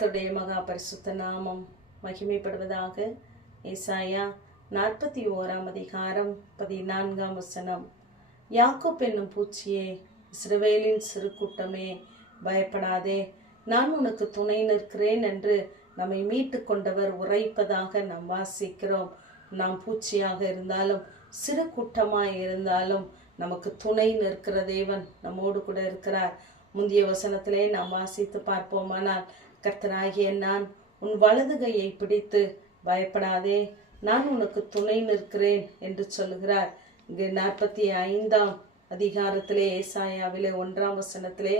கர்த்தருடைய மகா பரிசுத்த நாமம் மகிமைப்படுவதாக ஏசாயா நாற்பத்தி ஓராம் அதிகாரம் பதினான்காம் வசனம். யாக்கோப் என்னும் பூச்சியே சிறுவேலின் சிறு கூட்டமே பயப்படாதே நான் உனக்கு துணை நிற்கிறேன் என்று நம்மை மீட்டு கொண்டவர் உரைப்பதாக நாம் வாசிக்கிறோம். நாம் பூச்சியாக இருந்தாலும் சிறு கூட்டமாக இருந்தாலும் நமக்கு துணை நிற்கிற தேவன் நம்மோடு கூட இருக்கிறார். முந்தைய வசனத்திலே நாம் வாசித்து பார்ப்போமானால் கர்த்தனாகிய நான் உன் வலது கையை பிடித்து பயப்படாதே. நான் உனக்கு துணை நிற்கிறேன் என்று சொல்லுகிறார். இங்கு நாற்பத்தி ஐந்தாம் அதிகாரத்திலே ஏசாயாவிலே ஒன்றாம் வசனத்திலே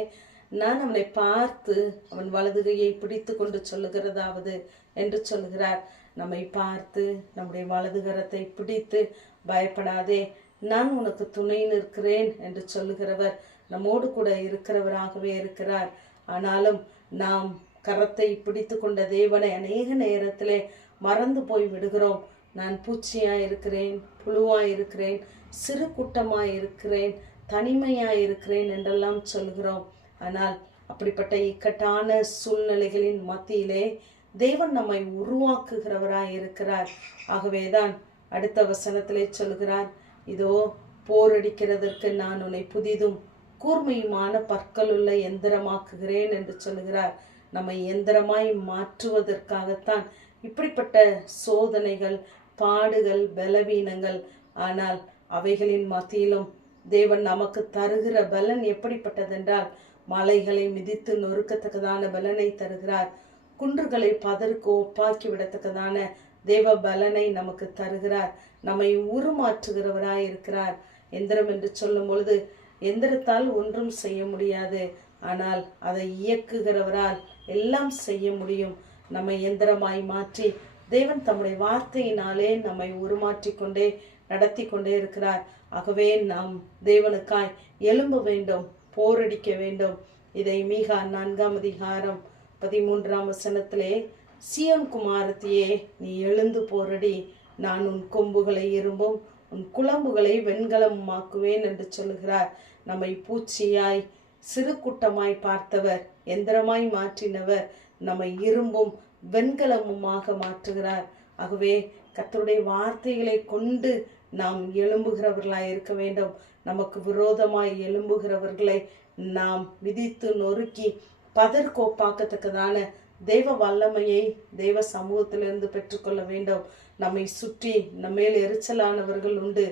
நான் அவனை பார்த்து அவன் வலது கையை பிடித்து கொண்டு சொல்லுகிறதாவது என்று சொல்லுகிறார். நம்மை பார்த்து நம்முடைய வலது கரத்தை பிடித்து பயப்படாதே. நான் உனக்கு துணை நிற்கிறேன் என்று சொல்லுகிறவர் நம்மோடு கூட இருக்கிறவராகவே இருக்கிறார். ஆனாலும் நாம் கரத்தை பிடித்து கொண்ட தேவனை அநேக நேரத்திலே மறந்து போய் விடுகிறோம். நான் பூச்சியா இருக்கிறேன் புழுவா இருக்கிறேன் சிறு கூட்டமா இருக்கிறேன் தனிமையா இருக்கிறேன் என்றெல்லாம் சொல்கிறோம். ஆனால் அப்படிப்பட்ட இக்கட்டான சூழ்நிலைகளின் மத்தியிலே தேவன் நம்மை உருவாக்குகிறவராய் இருக்கிறார் ஆகவேதான் அடுத்த வசனத்திலே சொல்கிறார் இதோ போரடிக்கிறதற்கு நான் உன்னை புதிதும் கூர்மையுமான பற்களுள்ள எந்திரமாக்குகிறேன் என்று சொல்கிறார். நம்மை எந்திரமாய் மாற்றுவதற்காகத்தான். இப்படிப்பட்ட சோதனைகள் பாடுகள் பலவீனங்கள் ஆனால் அவைகளின் மத்தியிலும் தேவன் நமக்கு தருகிற பலன் எப்படிப்பட்டதென்றால் மலைகளை மிதித்து நொறுக்கத்தக்கதான பலனை தருகிறார். குன்றுகளை பதற்கு ஒப்பாக்கி விடத்தக்கதான தேவ பலனை நமக்கு தருகிறார். நம்மை உருமாற்றுகிறவராய் இருக்கிறார் எந்திரம் என்று சொல்லும் பொழுது எந்திரத்தால் ஒன்றும் செய்ய முடியாது. ஆனால் அதை இயக்குகிறவரால் எல்லாம் செய்ய முடியும். நம்மை எந்திரமாய் மாற்றி தேவன் தம்முடைய வார்த்தையினாலே நம்மை உருமாற்றி கொண்டே நடத்தி கொண்டே இருக்கிறார். ஆகவே நாம் தேவனுக்காய் எழும்ப வேண்டும் போரடிக்க வேண்டும். இதை மீகா நான்காம் அதிகாரம் பதிமூன்றாம் வசனத்திலே சியோன் குமாரத்தியே நீ எழுந்து போரடி. நான் உன் கொம்புகளை இரும்பும் உன் குழம்புகளை வெண்கலமாக்குவேன் என்று சொல்லுகிறார். நம்மை பூச்சியாய் சிறு கூட்டமாய் பார்த்தவர் எந்திரமாய் மாற்றினவர் நம்மை இரும்பும் வெண்கலமுமாக மாற்றுகிறார். ஆகவே கத்தருடைய வார்த்தைகளை கொண்டு நாம் எழும்புகிறவர்களாய் இருக்க வேண்டும். நமக்கு விரோதமாய் எழும்புகிறவர்களை நாம் விதித்து நொறுக்கி பதற்கோப்பாக்கத்தக்கதான தெய்வ வல்லமையை தெய்வ சமூகத்திலிருந்து பெற்றுக்கொள்ள வேண்டும். நம்மை சுற்றி நம்மேல் எரிச்சலானவர்கள் உண்டு.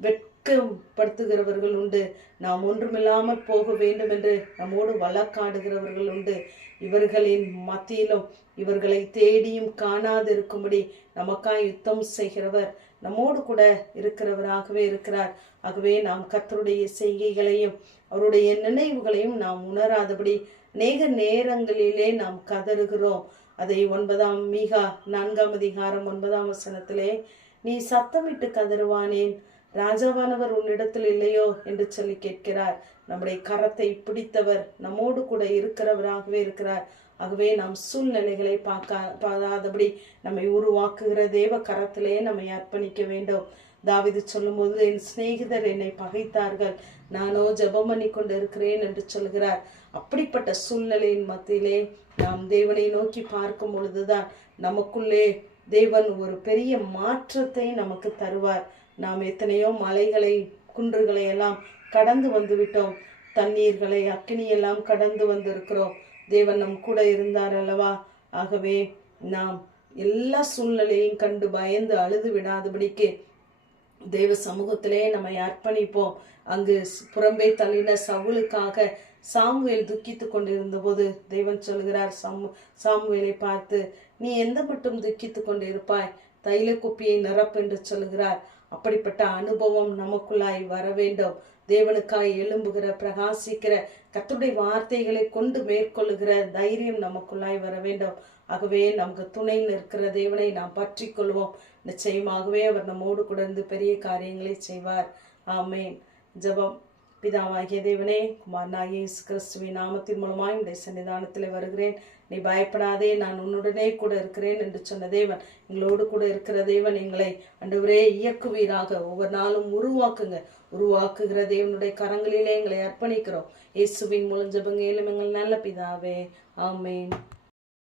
வெட் படுத்துகிறவர்கள் உண்டு. நாம் ஒன்றுமில்லாமல் போக வேண்டும் என்று நம்மோடு வழக்காடுகிறவர்கள் உண்டு. இவர்களின் மத்தியிலும் இவர்களை தேடியும் காணாதிருக்கும்படி நமக்காய் யுத்தம் செய்கிறவர் நம்மோடு கூட இருக்கிறவராகவே இருக்கிறார். ஆகவே நாம் கத்தருடைய செய்கைகளையும் அவருடைய நினைவுகளையும் நாம் உணராதபடி அநேக நேரங்களிலே நாம் கதறுகிறோம். அதை ஒன்பதாம் மீகா நான்காம் அதிகாரம் ஒன்பதாம் வசனத்திலே நீ சத்தமிட்டு கதறுவானேன் ராஜாவானவர் உன்னிடத்தில் இல்லையோ என்று சொல்லி கேட்கிறார். நம்முடைய கரத்தை பிடித்தவர் நம்மோடு கூட இருக்கிறவராகவே இருக்கிறார். ஆகவே நாம் சூழ்நிலைகளை பார்க்க பாராதபடி நம்மை உருவாக்குகிற தேவ கரத்திலே நம்மை அர்ப்பணிக்க வேண்டும். தாவிது சொல்லும்போது என் சிநேகிதர் என்னை பகைத்தார்கள். நானோ ஜெபம் பண்ணி கொண்டு இருக்கிறேன் என்று சொல்கிறார். அப்படிப்பட்ட சூழ்நிலையின் மத்தியிலே நாம் தேவனை நோக்கி பார்க்கும் பொழுதுதான் நமக்குள்ளே தேவன் ஒரு பெரிய மாற்றத்தை நமக்கு தருவார். நாம் எத்தனையோ மலைகளை குன்றுகளை எல்லாம் கடந்து வந்து விட்டோம் தண்ணீர்களை அக்கினியெல்லாம் கடந்து வந்திருக்கிறோம். தேவன் நம் கூட இருந்தார் அல்லவா? ஆகவே நாம் எல்லா சூழ்நிலையும் கண்டு பயந்து அழுது விடாதபடிக்கு தேவ சமூகத்திலே நம்மை அர்ப்பணிப்போம். அங்கு புறம்பே தள்ளின சவுளுக்காக சாமுவேல் துக்கித்து கொண்டிருந்த போது தேவன் சொல்கிறார் சாமு சாமுவேலை பார்த்து நீ எந்த மட்டும் துக்கித்து கொண்டு இருப்பாய் தைல குப்பியை நிரப்பு என்று சொல்கிறார் அப்படிப்பட்ட அனுபவம் நமக்குள்ளாய் வர வேண்டும். தேவனுக்காய் எழும்புகிற பிரகாசிக்கிற கத்துடைய வார்த்தைகளை கொண்டு மேற்கொள்ளுகிற தைரியம் நமக்குள்ளாய் வர வேண்டும். ஆகவே நமக்கு துணை நிற்கிற தேவனை நாம் பற்றி கொள்வோம் நிச்சயமாகவே அவர் நம்மோடு கூட இருந்து பெரிய காரியங்களை செய்வார். ஆமேன். ஜெபம். பிதாவாகிய தேவனே குமாரனாகிய இயேசு கிறிஸ்துவின் நாமத்தின் மூலமாய் உடைய சன்னிதானத்தில் வருகிறேன். நீ பயப்படாதே நான் உன்னுடனே கூட இருக்கிறேன் என்று சொன்ன தேவன் எங்களோடு கூட இருக்கிற தேவன் எங்களை அன்றுவரே இயக்குவீராக. ஒவ்வொரு நாளும் உருவாக்குங்க. உருவாக்குகிற தேவனுடைய கரங்களிலே எங்களை அர்ப்பணிக்கிறோம். இயேசுவின் மூலம் ஜபங்க எங்கள் நல்ல பிதாவே. ஆமேன்.